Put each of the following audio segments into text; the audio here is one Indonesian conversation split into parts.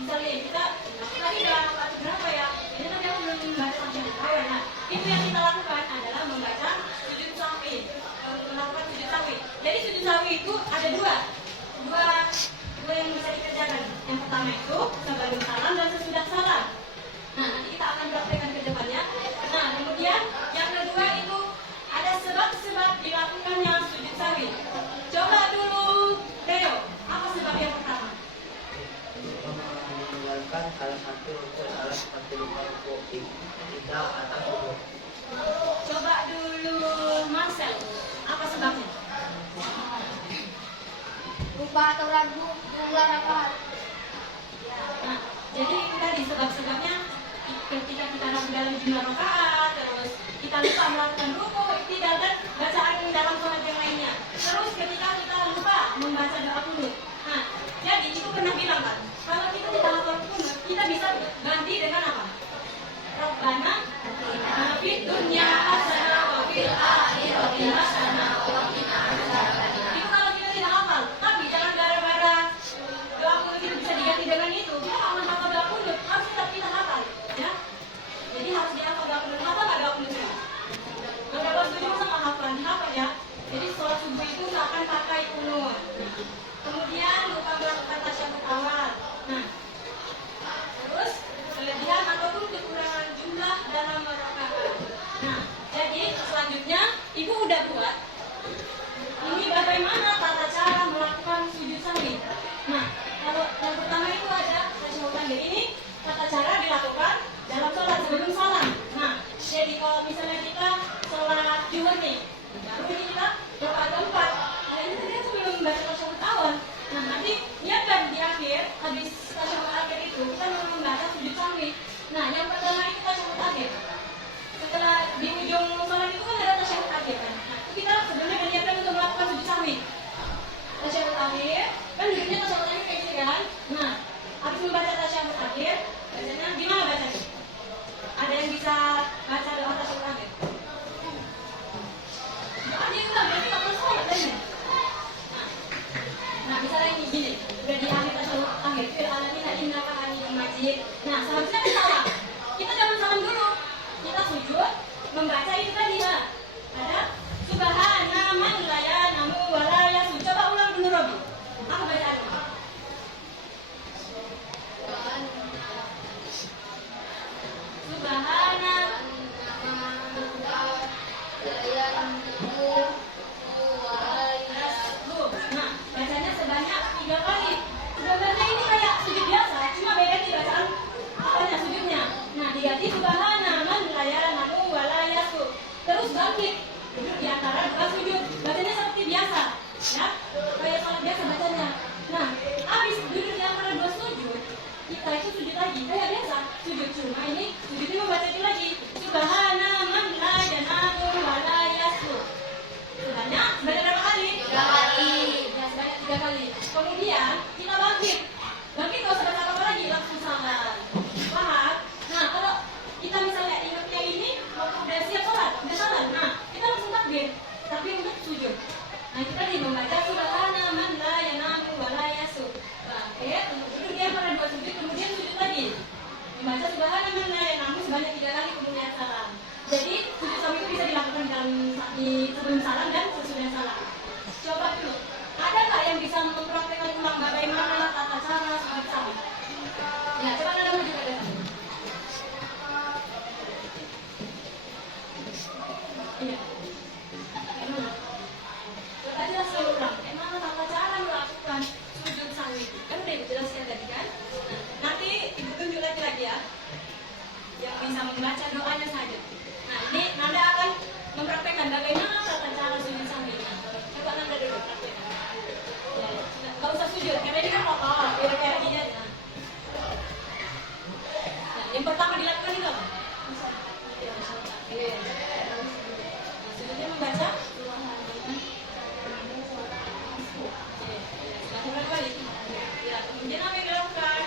Misalnya kita tadi udah berapa ya? Ini tadi aku belum membaca tasyahud awal. Nah, itu yang kita lakukan adalah membaca sujud sahwi, melakukan sujud sahwi. Jadi sujud sahwi itu ada dua yang bisa dikerjakan. Yang pertama itu sebelum salam dan sesudah salam. Nah, nanti kita akan praktekkan ke depannya. Nah, kemudian yang kedua itu ada sebab-sebab dilakukannya sujud sahwi. Coba dulu, Leo, apa sebab yang pertama? Meninggalkan salah satu rukun salat seperti lupa rukuk, tidak atas rukuk. Coba dulu, Marcel, apa sebabnya? Lupa atau ragu jumlah rakaat. Nah, jadi itu tadi sebab-sebabnya ketika kita ragu dalam jumlah rakaat, terus kita lupa melakukan rukuk, tidak dan bacaan dalam sholat yang lainnya. Terus ketika kita lupa membaca doa kunut. Nah, jadi itu pernah bilang kan, kalau kita tidak hafal kunut, kita bisa ganti dengan apa? Rabbana atina fid dunya hasanah wa fil akhirati hasanah wa qina adzabannar. Itu kalau kita tidak hafal, tapi jangan gara-gara doa kunut itu bisa diganti dengan itu. Kita kalau hafal doa kunut, harus tetap kita hafal, ya. Jadi harus dihafal doa kunut. Hafal nggak doa kunut? Berapa setuju sama hafal? Dihafal ya. Jadi sholat subuh itu nggak akan pakai kunut. Kemudian lupa melakukan tasyahud awal. Nah, terus kelebihan ataupun kekurangan jumlah dalam rakaat. Nah, jadi selanjutnya ibu udah buat ini bagaimana tata cara melakukan sujud sahwi. Nah, kalau yang pertama itu ada tasyahud akhir. Ini tata cara dilakukan dalam sholat sebelum salam. Nah, jadi kalau misalnya kita sholat zuhur nih, baru ini kita rakaat keempat. Nah, ini tadi sebelum membaca tasyahud awal. Nah, nanti niatkan di akhir, habis tasyahud akhir itu kita membaca sujud sahwi. Nah, yang pertama itu tasyahud akhir. Setelah di ujung sholat itu kan ada tasyahud akhir kan. Nah, itu kita sebenarnya niatkan untuk melakukan sujud sahwi. Tasyahud akhir, kan duduknya tasyahud akhir kayak gini kan. Nah, habis membaca tasyahud akhir, bacanya gimana bacanya? Ada yang bisa baca doa tasyahud akhir? Doanya itu lah, berarti nggak perlu sholat tadi. Nah, misalnya ini gini, udah di akhir tasyahud akhir, fil alamin innaka hamidum majid. Nah, seharusnya kita salam. Kita jangan salam dulu. Kita sujud, membaca itu tadi ya. Ada subhana man la yanamu wa la yasu. Coba ulang dulu Robi. Apa bacaannya? Subhana Nah, bacanya sebanyak 3 kali. Sebenarnya ini kayak sujud biasa, cuma beda di bacaan apanya sujudnya. Nah, diganti subhana man la yanamu wa la yasu. Terus bangkit, duduk di antara dua sujud. Bacanya seperti biasa, ya. Kayak salat biasa bacanya. Nah, habis duduk di antara dua sujud, kita itu sujud lagi kayak biasa. Sujud cuma ini sujudnya membaca itu lagi. Subhana man la yanamu wa la yasu. Sebanyak berapa kali? 3 kali. Ya, sebanyak 3 kali. Kemudian kita bangkit. Bangkit gak usah baca apa lagi, langsung salam. Paham? Nah, kalau kita misalnya ingatnya ini, udah siap sholat, udah salam. Nah, kita langsung takbir. Tapi untuk sujud. Nah, itu tadi membaca subhana man la yanamu wa la yasu. Bangkit, untuk duduk dia pada dua sujud, kemudian sujud lagi. Membaca subhana man la yanamu sebanyak 3 kali, kemudian salam. Jadi, sujud sahwi itu bisa dilakukan sebelum salam dan sesudah salam. Coba dulu, ada nggak yang bisa mempraktekkan ulang bagaimana tata cara sujud sahwi? Ya, coba Nada maju ke depan. Iya. Gimana? Coba jelaskan ulang, bagaimana tata cara melakukan sujud sahwi? Kan udah Ibu jelaskan tadi kan? Nanti Ibu tunjuk lagi ya, yang bisa membaca doanya saja. Nah, ini Nanda akan mempraktekkan bagaimana tata cara sujud sahwi. Coba Nanda dulu praktekkan. Ya, nggak usah sujud, karena ini kan rokok, biar kayak gini aja. Nah, yang pertama dilakukan itu apa? Nah, sujudnya membaca. Berapa kali? Ya, kemudian apa yang dilakukan?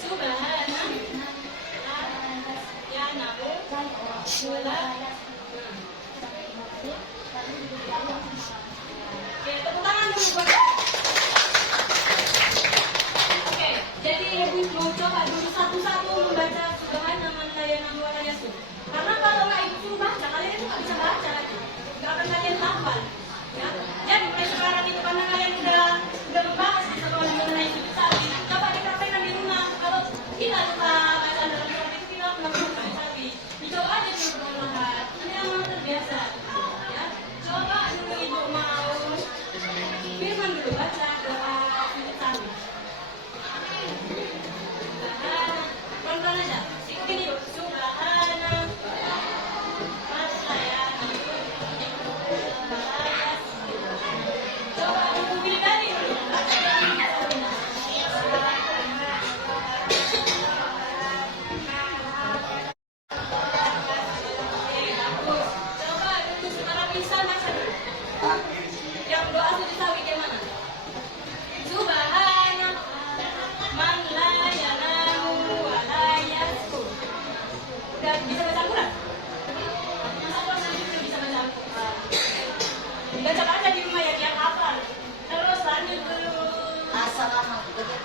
Subhana ya nabu wala Oke, tepuk tangan dulu buat. Oke, jadi ibu mau coba dulu satu-satu membaca Subhana man la yanamu wa la yasur. Karena kalau nggak ibu suruh baca, kalian itu nggak bisa baca lagi, nggak akan kalian hafal. Ya, jadi mulai sekarang itu karena kalian udah membahas di sekolah mengenai sujud sawi, coba dipraktekkan di rumah. Kalau kita lupa bacaan dalam surat itu kita melakukan sujud sawi, dicoba aja dulu perlahan. Ini memang terbiasa. Ya, coba dulu ibu mau firman dulu baca doa sujud sawi. Pelan-pelan aja. Begini yuk. Subhana coba dulu kali dulu. Baca bagus. Coba dulu sekarang bisa baca dulu. Yang doa sujud sawi gimana? Subhana man la yanamu wa la yaskur. Udah bisa baca Al-Quran? Masa kalau nanti udah bisa baca Al-Quran? Baca aja di rumah ya, biar hafal. Terus lanjut dulu. Assalamualaikum.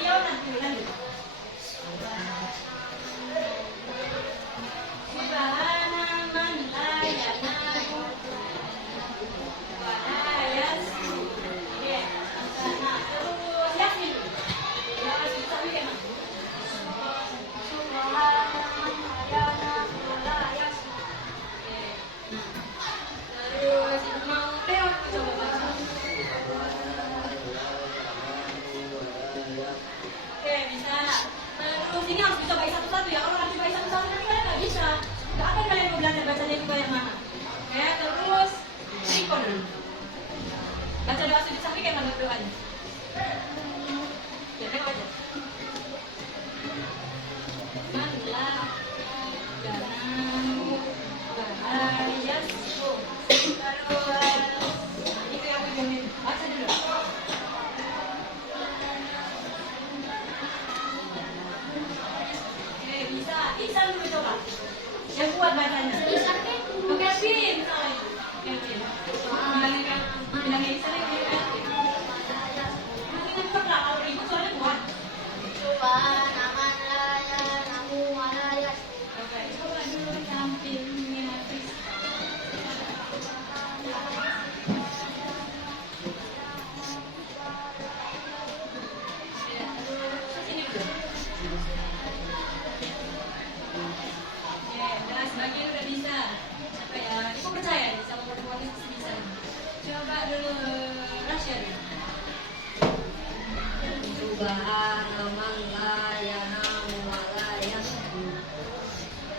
Iya, lanjut. Subhana man la yanamu wa la yaskur. Oke. Nah, terus Yasin. Ya, kita bikin mana? Terus ibu mau lewat coba baca. Oke, bisa. Terus ini harus dicobain satu-satu ya. Kalau nggak dicobain satu-satu nanti kalian nggak bisa. Nggak akan kalian mau belajar bacanya itu kayak mana. Oke, terus Rikon. Baca doa sujud sawi kayak mana doanya? Ya, tengok aja. Manlah yanamu wa la yaskur. Itu yang begini. Baca dulu. Oke, bisa. Ihsan dulu coba. Yang kuat bacanya. Oke, Pin. Oke, Pin. Bilangin Ihsan ya, Pin. Mungkin pernah kalau ribut soalnya kuat. Oke, coba dulu tampil Minatris. Ya, terus sini dulu. Oke, udah sebagian udah bisa. Apa ya? Ibu percaya nih sama perempuan itu bisa. Coba dulu Rasya dulu. Subhana man la yanamu wa la yaskur.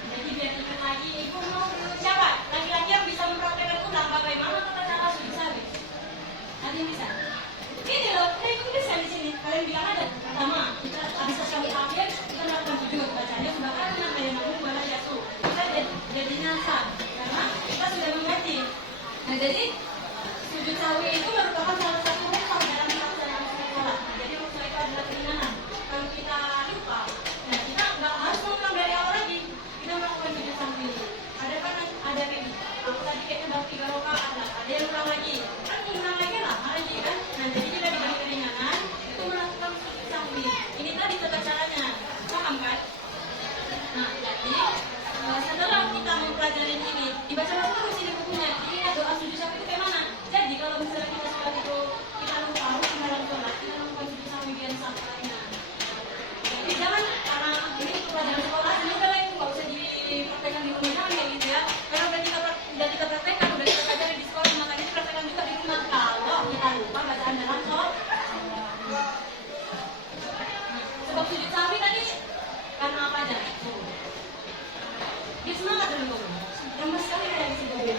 Jadi biar ingat lagi, ibu mau siapa? Laki-laki yang bisa mempraktekkan ulang bagaimana tata cara sujud sawi. Ada yang bisa? Ini loh, saya tuliskan di sini. Kalian bilang ada. Pertama, kita habis sekali akhir kita melakukan sujud. Bacanya subhana kayak namu wala yasu. Kita jadinya sah karena kita sudah mengerti. Nah jadi sujud sawi itu merupakan salah satu rukun dalam pelaksanaan sholat. Jadi rukun itu adalah keimanan. Kalau kita lupa, nah kita nggak harus mengulang dari awal lagi. Kita melakukan sujud sawi. Ada kan ada kayak gitu. Aku tadi kayaknya baru 3 rakaat lah. Ada yang ulang lagi. Kan ulang lagi lah lagi kan. Nah jadi kita diberi keringanan itu melakukan sujud sawi. Ini tadi tata caranya. Paham kan? Nah jadi setelah kita mempelajari ini dibaca terus ini bukunya. Ini doa sujud sawi itu kayak mana? Jadi kalau misalnya kita sholat itu kita lupa rukun dalam sholat, kita lakukan sujud sawi biar sampainya. Jadi jangan karena ini pelajaran sekolah ini udah lah itu nggak usah dipraktekkan di rumah jangan kayak gitu ya. Karena udah kita praktekkan, udah kita pelajari di sekolah, makanya dipraktekkan juga di rumah. Kalau kita lupa bacaan dalam sholat. Sebab sujud sawi tadi karena apa aja? Dia semangat dulu, lemas sekali kayak di sini.